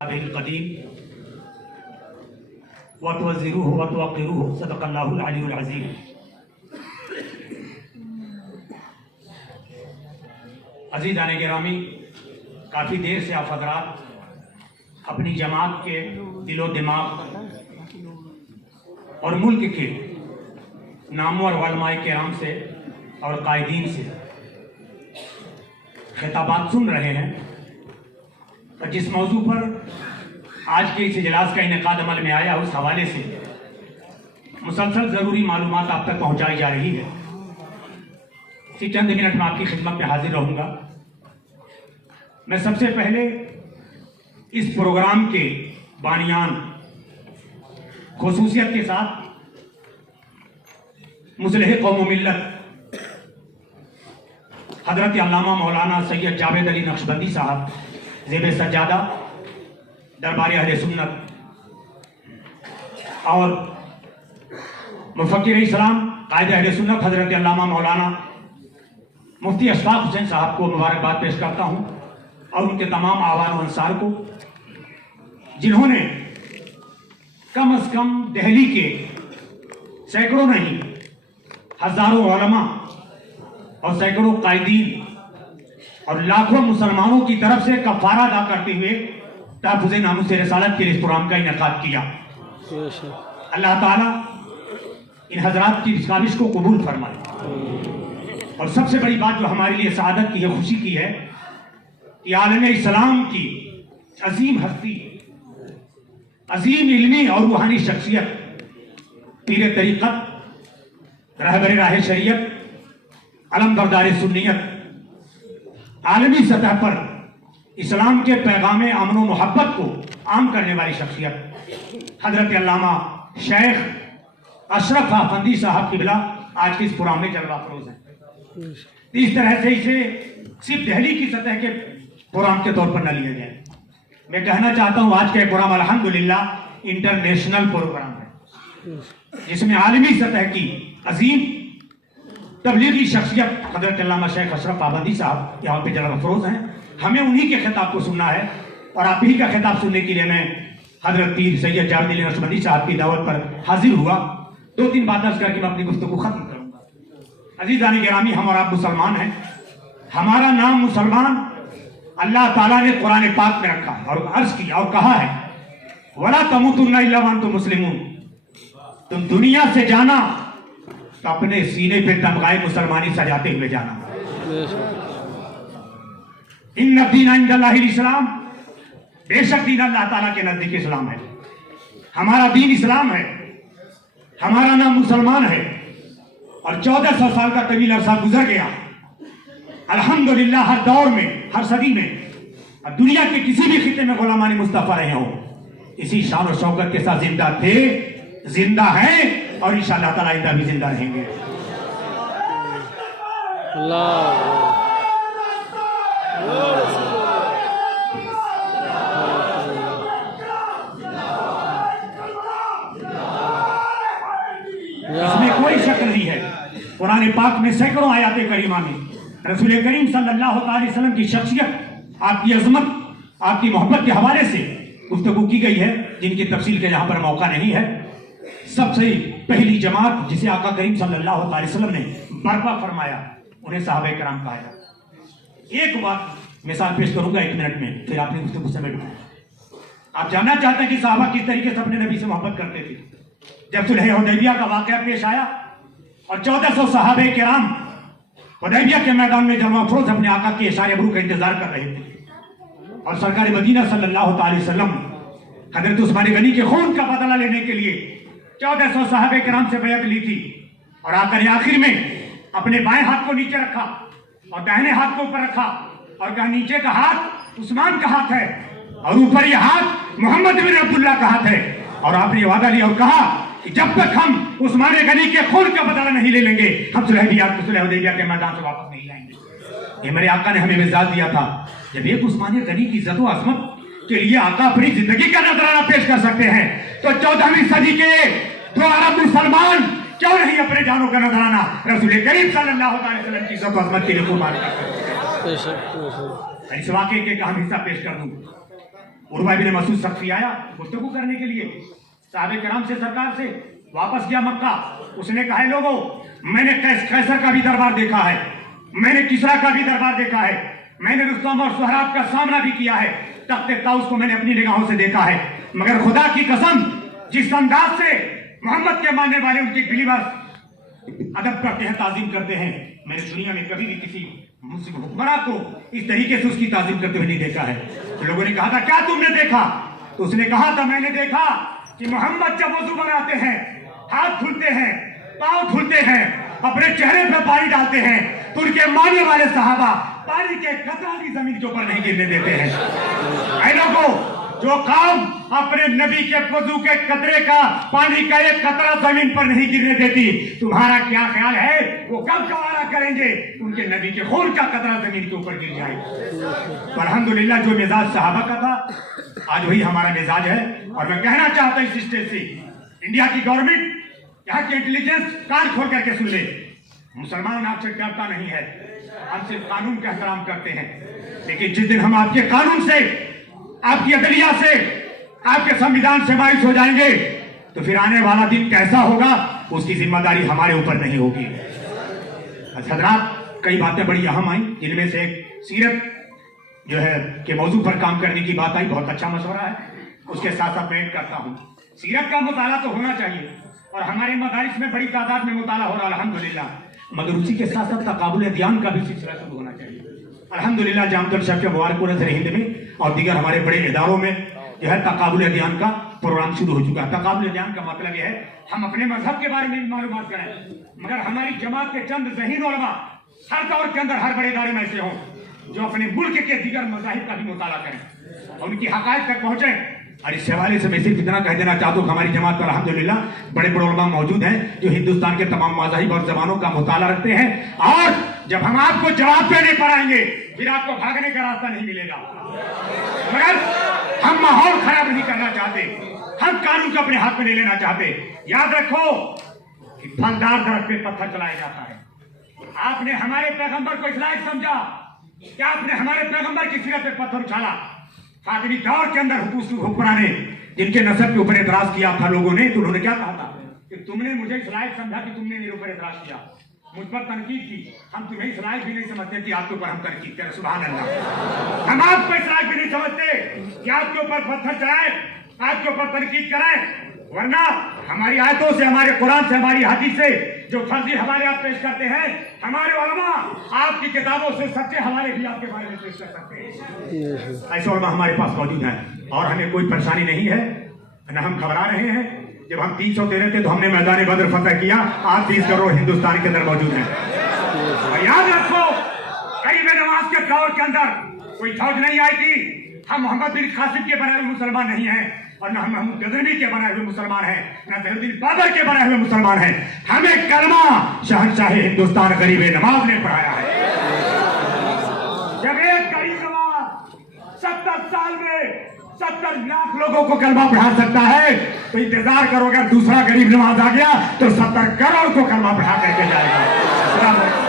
القدیم وتوزروه وتوقروه صدق اللہ العلی العظیم۔ عزیزان گرامی، کافی دیر سے آپ حضرات اپنی جماعت کے دل و دماغ اور ملک کے نامور علماء کرام سے اور قائدین سے خطابات سن رہے ہیں، اور جس موضوع پر آج کے اس اجلاس کا انعقاد عمل میں آیا اس حوالے سے مسلسل ضروری معلومات آپ تک پہنچائی جا رہی ہے۔ اسی چند منٹ میں آپ کی خدمت میں حاضر رہوں گا۔ میں سب سے پہلے اس پروگرام کے بانیان خصوصیت کے ساتھ مصلح قوم و ملت حضرت علامہ مولانا سید جاوید علی نقشبندی صاحب زیب سجادہ دربار اہل سنت اور مفکر اسلام قائد اہل سنت حضرت علامہ مولانا مفتی اشفاق حسین صاحب کو مبارکباد پیش کرتا ہوں، اور ان کے تمام آوان و انصار کو جنہوں نے کم از کم دہلی کے سینکڑوں نہیں ہزاروں علماء اور سینکڑوں قائدین اور لاکھوں مسلمانوں کی طرف سے کفارہ ادا کرتے ہوئے تحفظ ناموس رسالت کے اس پروگرام کا انعقاد کیا۔ اللہ تعالیٰ ان حضرات کی کاوش کو قبول فرمائے، اور سب سے بڑی بات جو ہمارے لیے سعادت کی ہے، خوشی کی ہے، کہ عالم اسلام کی عظیم ہستی، عظیم علمی اور روحانی شخصیت، پیر طریقت، رہبر راہ شریعت، علم بردار سنیت، عالمی سطح پر اسلام کے پیغام امن و محبت کو عام کرنے والی شخصیت حضرت علامہ شیخ اشرف افندی صاحب قبلہ آج کے اس پروگرام میں جلوہ افروز ہیں۔ اس طرح سے اسے صرف دہلی کی سطح کے پروگرام کے طور پر نہ لیا جائے۔ میں کہنا چاہتا ہوں آج کا یہ پروگرام الحمدللہ انٹرنیشنل پروگرام ہے، جس میں عالمی سطح کی عظیم تبلیغی شخصیت حضرت علامہ شیخ اشرف افندی صاحب یہاں پہ جلوہ افروز ہیں۔ ہمیں انہی کے خطاب کو سننا ہے، اور آپ ہی کا خطاب سننے کے لیے میں حضرت پیر سید جاوید علی نقشبندی صاحب کی دعوت پر حاضر ہوا۔ دو تین باتیں کر کے میں اپنی گفتگو ختم کروں گا۔ عزیزان گرامی، ہم اور آپ مسلمان ہیں، ہمارا نام مسلمان اللہ تعالیٰ نے قرآن پاک میں رکھا ہے، اور عرض کیا اور کہا ہے وَلَا تَمُوتُنَّ إِلَّا وَأَنْتُمْ مُسْلِمُونَ، تم دنیا سے جانا تو اپنے سینے پہ تمغائے مسلمانی سجاتے ہوئے جانا۔ ان الدین عند اللہ الاسلام، بے شک دین اللہ تعالیٰ کے نزدیک اسلام ہے، ہمارا دین اسلام ہے، ہمارا نام مسلمان ہے، اور 1400 سال کا طویل عرصہ گزر گیا، الحمدللہ ہر دور میں، ہر صدی میں، دنیا کے کسی بھی خطے میں غلامان مصطفیٰ رہے ہوں، اسی شان و شوکت کے ساتھ زندہ تھے، زندہ ہیں، اور انشاءاللہ تعالیٰ آئندہ بھی زندہ رہیں گے۔ اس میں کوئی شک نہیں ہے، قرآن پاک میں سینکڑوں آیات کریمہ میں رسول کریم صلی اللہ علیہ وسلم کی شخصیت، آپ کی عظمت، آپ کی محبت کے حوالے سے گفتگو کی گئی ہے، جن کی تفصیل کے جہاں پر موقع نہیں ہے۔ سب سے پہلی جماعت جسے آقا کریم صلی اللہ علیہ وسلم نے برپا فرمایا، انہیں صحابہ کرام کہا جاتا۔ ایک بات مثال پیش کروں گا 1 منٹ میں، پھر آپ نے گفتگو سمیٹنا۔ آپ جاننا چاہتے ہیں کہ صحابہ کس طریقے سے اپنے نبی سے محبت کرتے تھے۔ جب صلح حدیبیہ کا واقعہ پیش آیا اور 1400 صحابہ کرام حدیبیہ کے میدان میں جلوہ افروز اپنے آقا کے اشارے ابرو کا انتظار کر رہے تھے، اور سرکار مدینہ صلی اللہ علیہ وسلم حضرت عثمان غنی کے خون کا بدلہ لینے کے لیے 1400 صحابہ کرام سے بیعت لی تھی، اور آخر آخر میں اپنے بائیں ہاتھ کو نیچے رکھا اور داہنے ہاتھ کو اوپر رکھا، اور کہا نیچے کا ہاتھ عثمان کا ہاتھ ہے، اور اوپر یہ ہاتھ محمد بن عبداللہ کا ہاتھ ہے، اور آپ نے وعدہ لیا اور کہا کہ جب تک ہم عثمان غنی کے خون کا بدلہ نہیں لے لیں گے، ہم صلح حدیبیہ کے میدان سے واپس نہیں لائیں گے۔ یہ میرے آقا نے ہمیں مزاج دیا تھا، جب ایک عثمان غنی کی عزت و عظمت کے لیے آقا اپنی زندگی کا نذرانہ پیش کر سکتے ہیں، تو 14ویں صدی کے 2 ارب مسلمان کیوں نہیں اپنے جانوں کا نذرانہ رسول کریم صلی اللہ علیہ وسلم کی عزت و عظمت کے لیے قربان کر سکتے ہیں۔ اس واقعے کے ایک اہم حصہ پیش کر دوں۔ उर्वा इब्न मसूद सख्फी आया गुफ्तगू करने के लिए साहबे कराम से, सरकार से, वापस गया मक्का। उसने कहा लोगों, मैंने कैसर का भी दरबार देखा है, मैंने किसरा का भी दरबार देखा है, मैंने रुस्तम और सुहराब का सामना भी किया है, तख्ते ताउस को मैंने अपनी निगाहों से देखा है, मगर खुदा की कसम जिस अंदाज से मोहम्मद के मानने वाले उनके बिलीवर्स अदब करते हैं, ताजीम करते हैं, मैंने दुनिया में कभी भी किसी मुस्लिम हुक्मरान को इस तरीके से उसकी ताजीम करते हुए नहीं देखा है। तो लोगों ने कहा था क्या तुमने देखा? तो उसने कहा था मैंने देखा कि मोहम्मद जब वजू बनाते हैं, हाथ धुलते हैं, पांव धुलते हैं, अपने चेहरे पर पानी डालते हैं, तो उनके मानने वाले सहाबा पानी के कतरा भी जमीन के ऊपर नहीं गिरने देते हैं। ऐ लोगों, जो काम अपने नबी के वजू के कतरे का, पानी का एक कतरा जमीन पर नहीं गिरने देती, तुम्हारा क्या ख्याल है वो कब गवारा करेंगे उनके नबी के खून का कतरा जमीन के ऊपर गिर जाए? तो अल्हम्दुलिल्लाह जो मिजाज सहाबा का था आज वही हमारा मिजाज है। और मैं कहना चाहता हूं इस स्टेज से, इंडिया की गवर्नमेंट, यहाँ की इंटेलिजेंस कान खोल करके सुन ले, मुसलमान आपसे डरता नहीं है, हम सिर्फ कानून का एहतराम करते हैं, लेकिन जिस दिन हम आपके कानून से, आपकी अदलिया से, आपके संविधान से मायूस हो जाएंगे तो फिर आने वाला दिन कैसा होगा उसकी जिम्मेदारी हमारे ऊपर नहीं होगी। हजरात, कई बातें बड़ी अहम आई, जिनमें से एक सीरत जो है के मौजू पर काम करने की बात आई, बहुत अच्छा मशवरा है, उसके साथ साथ मैं करता हूँ सीरत का मुताला तो होना चाहिए और हमारे मदारिस में बड़ी तादाद में मुताला हो रहा है अल्हम्दुलिल्लाह, मगर उसी के साथ साथ तकाबुल अदियान का भी सिलसिला शुरू होना चाहिए। अल्हम्दुलिल्लाह जामतल शहर के मुबारक नज़र हिंद में और दीगर हमारे बड़े इदारों में जो है तकाबुल अदियान का प्रोग्राम शुरू हो चुका है। तकाबुल अदियान का मतलब यह है हम अपने मजहब के बारे में भी मालूमात करें, मगर हमारी जमात के चंद ज़हीन उलमा हर दौर के अंदर हर बड़े इदारे में ऐसे हों जो अपने मुल्क के दीगर मज़ाहिब का भी मुताला करें और उनकी हक़ाइक़ तक पहुँचे। और इस हवाले से मैं सिर्फ इतना कह देना चाहता हूँ कि हमारी जमात पर अल्हम्दुलिल्लाह बड़े बड़े उलमा मौजूद हैं जो हिंदुस्तान के तमाम मज़ाहिब और ज़बानों का मुताला रखते हैं, और जब हम आपको जवाब देने पर आएंगे फिर आपको भागने का रास्ता नहीं मिलेगा। मगर हम माहौल खराब नहीं करना चाहते, हम कानून को अपने हाथ में नहीं लेना चाहते। याद रखो कि फलदार दरख्त पे पत्थर चलाया जाता है। आपने हमारे पैगंबर को इस लायक समझा कि आपने हमारे पैगंबर की सीरत पे पत्थर उछाला। फातिमी दौर के अंदर हुक्मरान ने जिनके नसब के ऊपर एतराज किया था लोगों ने, तो उन्होंने क्या कहा था कि तुमने मुझे इस लायक समझा कि तुमने मेरे ऊपर एतराज किया, मुझ पर तनकीद की, हम तुम्हें इस लायक भी नहीं समझते कि आपके ऊपर हम तनकीद करें। सुभान अल्लाह, हम आपको इस लायक भी नहीं समझते कि आपके ऊपर पत्थर चलाएं, आपके ऊपर तनकीद कराएं, वरना हमारी आयतों से, हमारे कुरान से, हमारी हदीस से जो फर्जी हवाले आप पेश करते हैं, हमारे उलमा आपकी किताबों से सच्चे हवाले भी आपके बारे में पेश कर सकते हैं। ऐसे उलमा हमारे पास मौजूद हैं और हमें कोई परेशानी नहीं है, न हम घबरा रहे हैं। जब हम 313 थे तो हमने मैदान बद्र फतह किया, आज 30 करोड़ हिंदुस्तान के अंदर मौजूद हैं। और याद रखो, गरीब नवाज के दौर के अंदर कोई फौज नहीं आई थी। हम मोहम्मद बिन कासिम के बनाए हुए मुसलमान नहीं हैं, और न हम महमूद गजनवी के बनाए हुए मुसलमान हैं, न तहरुद्दीन बाबर के बनाए हुए मुसलमान हैं। हमें कलमा शहंशाह हिंदुस्तान गरीब नवाज ने पढ़ाया है। जब एक गरीब नवाज 70 साल में 70 लाख लोगों को कलमा पढ़ा सकता है, तो इंतजार करो, अगर दूसरा गरीब नवाज आ गया तो 70 करोड़ को कलमा पढ़ा करके जाएगा।